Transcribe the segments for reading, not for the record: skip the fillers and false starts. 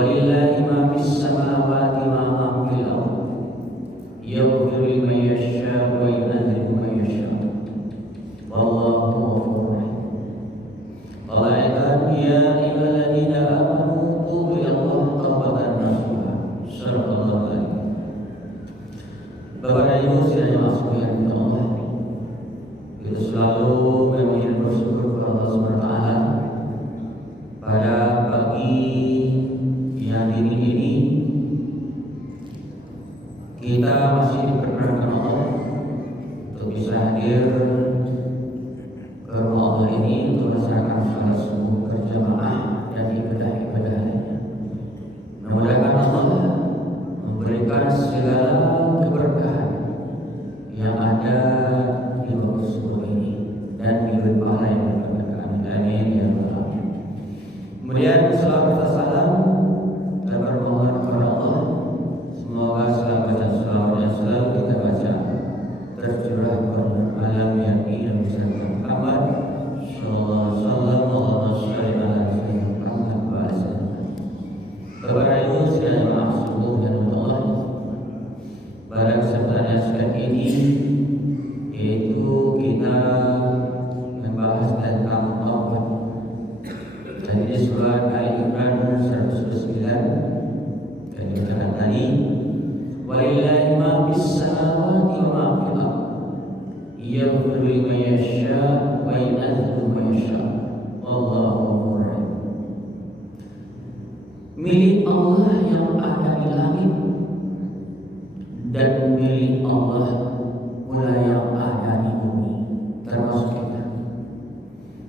walillahi ma fis samawati wa ma fil ardh yaghfiru liman yasha wa yunazzilu man yasha wallahu ghafurur rahim. Qala ya ayyuhalladzina amanu tubu ila Allah tawbatan nasuha. Sallallahu alaihi. Bapak dan Ibu sekalian yang dimuliakan Allah, kita selalu memohon bersyukur kepada Allah Subhanahu wa taala pada pagi yang dini ini kita masih diperkenankan Allah untuk bisa hadir ke rumah Allah ini untuk melaksanakan salat subuh berjamaah dan ibadah-ibadah lainnya. Mudah-mudahan Allah memberikan segala keberkahan yang ada di waktu subuh ini dan diberi pahala yang berkeberkahan. Amin ya rabbal alamin. Kemudian salawat dan salam dan bermohon kepada Allah semoga selama dan selawat yang selalu kita baca tercurah kepada alam yang Nabi Muhammad sallallahu alaihi wasallam. Allahumma shalli ala sayyidina Muhammad wa ala sallam. Bapak Ibu sekalian maaf subuh dan Allah, pada kesempatan yang sekarang ini yaitu kita membahas tentang taubat. Dan ini surah Ali Imran 109 dan dikatakan tadi walillahi ma fis samawati wa ma fil ardh yaghfiru liman yasha wa yunazzilu man yasha wallahu ghafurur rahim. Milik Allah yang ada di langit dan milik Allah pula yang ada di bumi, termasuk kita.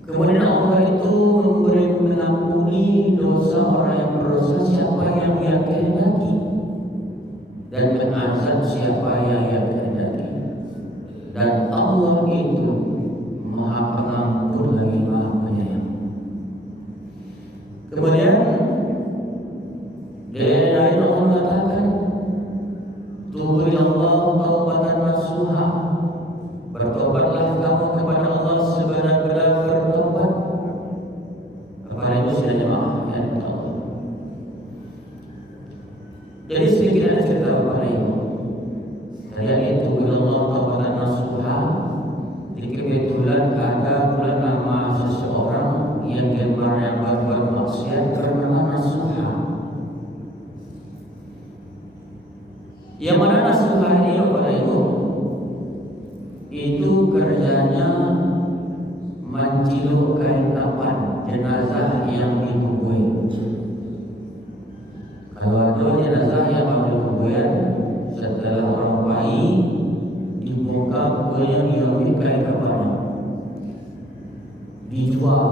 Kemudian Allah itu memberi mengampuni dosa orang yang berdosa siapa yang Dia kehendaki dan mengazab siapa yang Dia kehendaki. Dan Allah itu Maha Pengampun lagi Maha Penyayang. Kemudian dari ayat Allah mengatakan tubu ilallah taubatan nasuha, bertobatlah kamu kepada Allah sebenar-benar bertobat. Kepada itu sudah jemaah ya Allah. Jadi sedikit ada cerita Bapak Ibu. Dari tubu ilallah taubatan nasuha, di kebetulan ada bulan nama seseorang yang gemar yang berbuat maksiat bernama Nasuha. Yang mana Nasuha ini Bapak Ibu itu kerjanya menciluk kain kafan jenazah yang dikubur. Kalau ada jenazah yang ambil kuburan setelah orang bayi dibongkar kuburannya, diambil kain kafannya dijual.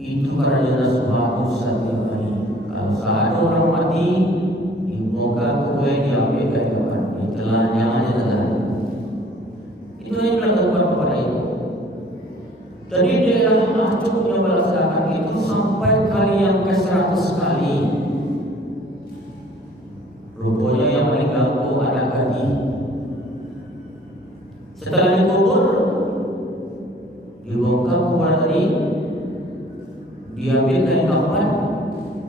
Itu karena Nasuha setiap hari. Kalau saat orang mati dibongkar kuburan, diambil kain kafan, ditelanjangan jenazah. Itu yang dilakukan kepada itu. Jadi daerah Mahjub yang melaksanakan itu sampai kali yang ke-100 kali. Rupanya yang meninggal itu anak gadis. Setelah dikubur, dibongkar kuburan tadi, diambil kain kafan,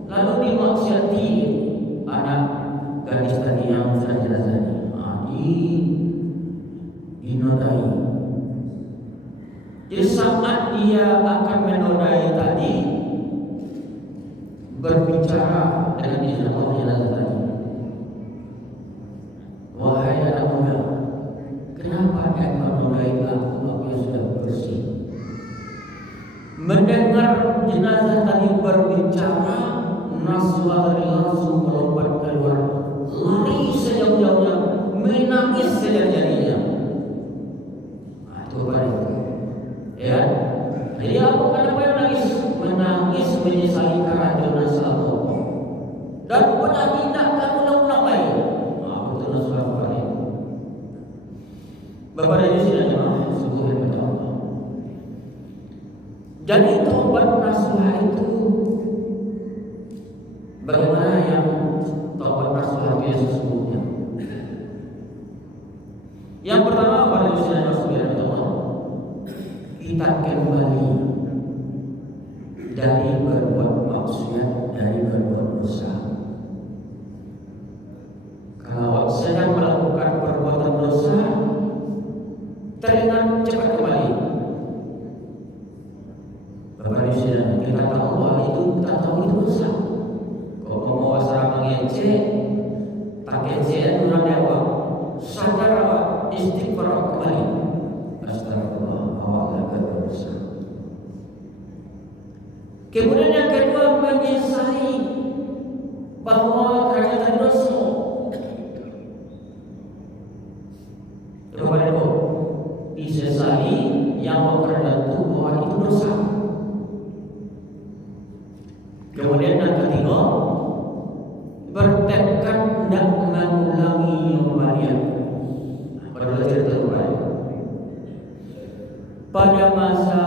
lalu dimaksiati anak gadis tadi yang sudah jenazah dinodai. Jadi saat dia akan menodai tadi, berbicara dengan izin Allah jenazah tadi, wahai anak muda, kenapa engkau menodai aku yang sudah bersih? Mendengar jenazah tadi berbicara, Nasuha langsung melompat keluar, lari sejauh-jauhnya, menangis sejadi-jadinya. Itu baik. Ya, jadi apa kenapa yang menangis? Menangis menyesali keracunan Allah dan tidak kamu ulang lagi. Itu Nasuha baik. Bapak dan Ibu sekalian, sungguh hebat Allah. Jadi taubat Nasuha itu bagaimana yang taubat Nasuha itu yang sesungguhnya? Yang pertama pada usia Rasulullah Allah, kita kembali dari berbuat maksiat, dari berbuat pakai C kurang dewa sadar istighfar kembali. Astagfirullah, awal berdosa. Kemudian yang kedua, menyesali bahwa kerajaan dosa. Kepada itu disesali yang kerajaan itu bahwa itu dosa. Kemudian yang ketiga, bertekad tidak mengulangi kembalian. Pada cerita kembali. Pada masa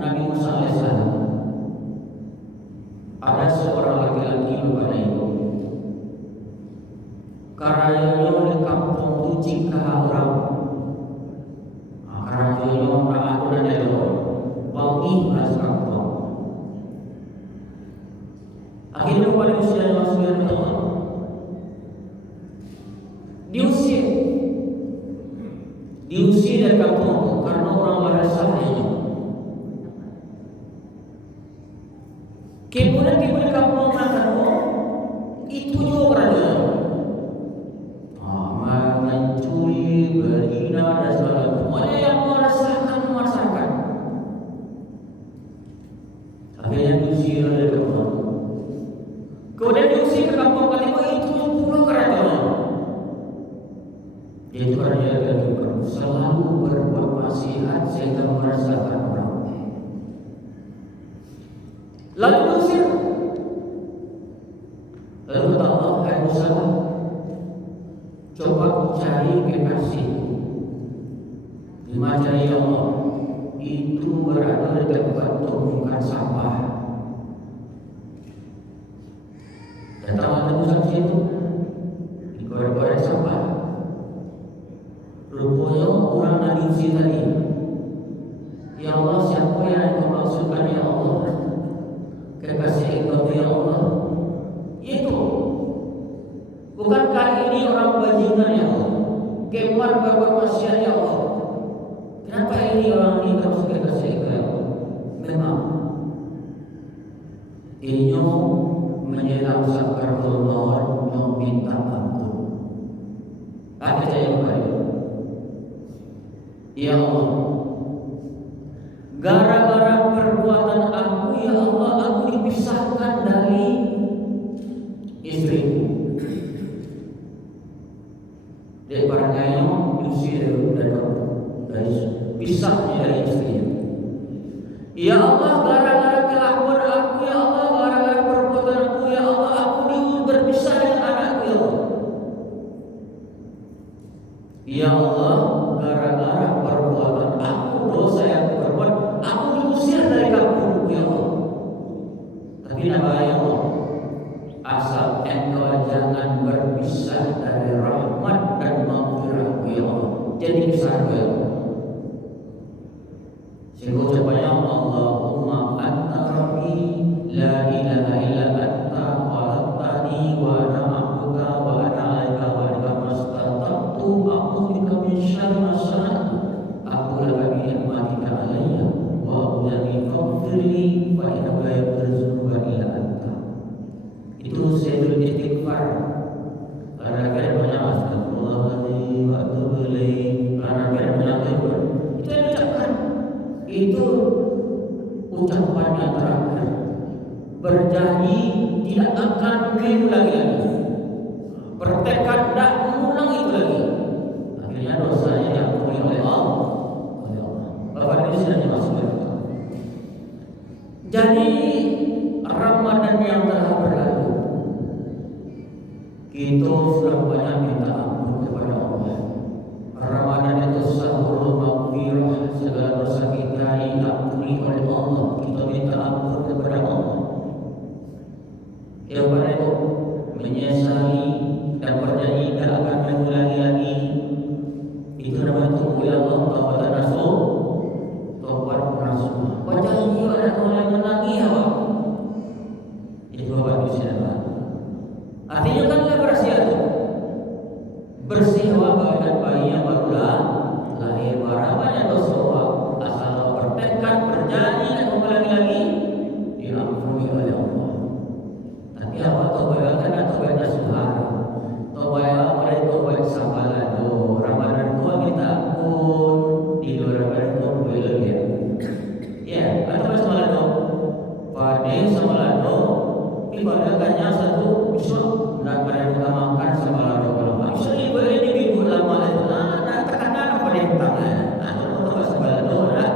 Nabi Musa alaihissalam ada seorang laki-laki kepada ibu. Karayanya di kampung Tuci Kaharang. Karayanya orang aku dan dia wangi bahasa kampung. Akhirnya kepada Musa dan Rasulullah Allah diusir dari kampung karena orang merasa dia. Kemudian kampung makan itu juga kerajaan. Mencuri, berzina dan sebagainya. Pokoknya yang merasakan. Akhirnya diusir dari kampung. Kemudian diusir ke kampung kedua itu juga kerajaan. Itu kerajaan yang selalu berbuat maksiat sehingga merasakan orang. Lalu diusir. Lalu kata Allah, hai Musa, coba cari kekasih. Di cari Allah itu berada di tempat tumpukan sampah. Datang Musa ke situ, digoreng-goreng sampah. Rupanya orang yang diusir tadi. Ya Allah, siapa yang kau maksudkan ya Allah? Kekasih engkau ya Allah. Itu bukankah ini orang bajingan ya Allah? Gemar berbuat maksiat ya Allah. Kenapa ini orang ini terus kekasih engkau ya Allah? Memang ini menjelang sakaratul maut yang minta ampun. Apa saya baik? Ya Allah, gara-gara perbuatan aku ya Allah, aku dipisahkan dari istriku. Dari barangnya diusir dari pisahnya dari istrinya. Ya Allah, gara-gara kelakuan aku ya Allah, gara-gara perbuatan aku ya Allah, aku berpisah dengan anakku ya Allah. Ya Allah, gara-gara perbuatan aku, dosa yang aku perbuat, aku diusir dari kampungku ya Allah. Tapi nama ya Allah, asal engkau jangan berpisah dari rahmat dan maghfirah ya Allah. Jadi pisah ya Allah. Sehingga ucapannya Allahumma anta rabbi la ilaha illa anta khalaqtani wa ana abduka wa ana 'alaika wa laka mastata'tu a'udzubika min syarri ma sana'tu aqulu laka bi ni'matika 'alayya wa a'udzu faghfirli fa innaka la yaghfiru dzunuba illa anta. Itu sayyidul istighfar. Kadang-kadang banyak astagfirullahaladzim wa atubu ilaih. Kadang-kadang banyak istighfar. Itu yang diucapkan. Itu ucapan yang terakhir. Berjanji tidak akan mengulangi lagi. Bertekad tidak mengulang itu lagi. Akhirnya dosanya diampuni oleh Allah. Bapak ini sudah dimasukkan. Jadi Ramadan yang telah berlalu, kita sudah banyak minta ampun kepada Allah. Ramadan itu sahurul maghfirah, segala dosa kita diampuni oleh Allah. Kita minta ampun kepada Allah. Yang pada itu menyesali dan berjanji tidak akan mengulangi lagi. Itu namanya tunggu ya Allah, taubat nasuh, taubat nasuh. Berjanji ada orang yang lagi ya Pak. Itu Bapak di sini. Artinya kan kita bersih itu. Bersih badan bayi yang baru lahir. Barang banyak dosa asal bertekad berjanji dan mengulangi lagi diampuni oleh Allah. Tapi apa taubat kan atau taubat nasuh? bisa nak pada utamakan sama ulama. Bisa ni boleh ni ulama itu. Nak tekanan apa dia tangan. Itu tak sebab doa.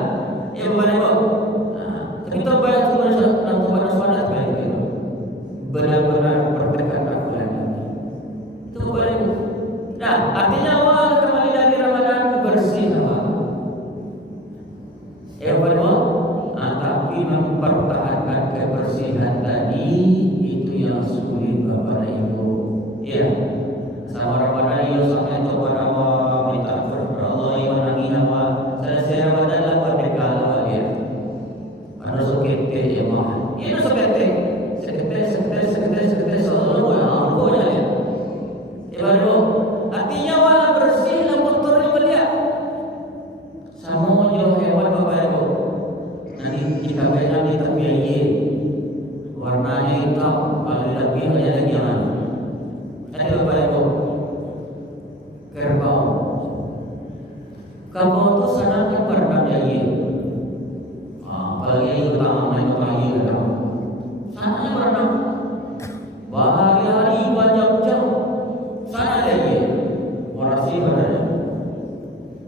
Ya boleh kok. Kita baik tu nak buat solat baik. Benar-benar berdekatan bulan ini. Itu boleh. Nah, artinya awal kembali dari Ramadan bersih awal. Ya boleh. Tapi mempertahankan kebersihan tadi itu yang sulit Bapak dan Ibu. Ya, sama Ramadan itu sampai itu berapa minta kepada Allah yang menangi nama. Selesai Ramadan lah merdeka lah dia. Ada sekete ya mah. Ini sekete selalu ampun ya. Ibarat artinya wala bersih lah kotornya melihat. Sama jauh hewan Bapak Ibu. Nanti jika kena di tepi air warnanya hitam, kalau lebih banyak lagi yang ada Bapak Ibu kerbau. Kerbau itu senangnya berenang di air. Apalagi air utama main air kan. Senangnya berenang berhari-hari berjam-jam. Sana ada air. Orasi berada.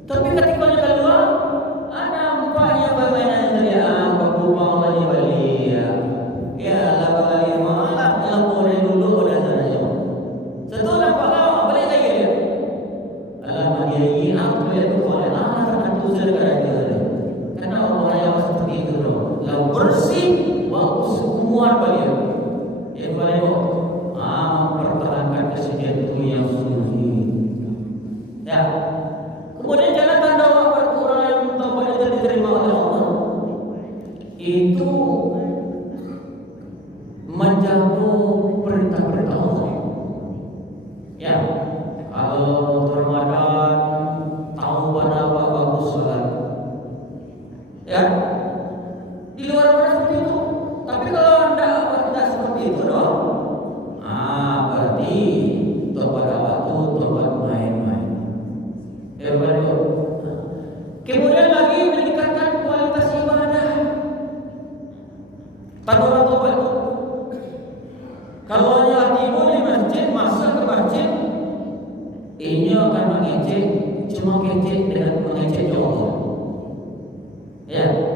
Tapi ketika dia keluar, ada mukanya bermain dari rumah lagi balik. Ya, lah balik malah laporan dulu dah sana. Setelah lama balik lagi dia. Alamak dia ini aku lihat tu lah tertentu sekarang dia. Karena Allah yang seperti itu loh. Lalu bersih waktu semua balik. Ya balik mempertahankan kesucian itu yang suci. Ya. Kemudian jangan tanda orang yang taubat itu diterima oleh Allah. Itu menjaga perintah-perintah Allah. Ya, kalau Ramadan tahu pada bagus salat. Ya, di luar Ramadan seperti itu. Tapi kalau tidak seperti itu dong, berarti taubat waktu taubat main-main. Ya betul. Kemudian lagi meningkatkan kualitas ibadah. Tanpa tobat. Kalau hanya hatimu di masjid, masa ke masjid, ini akan mengejek, cuma kejek dengan mengejek Allah. Ya.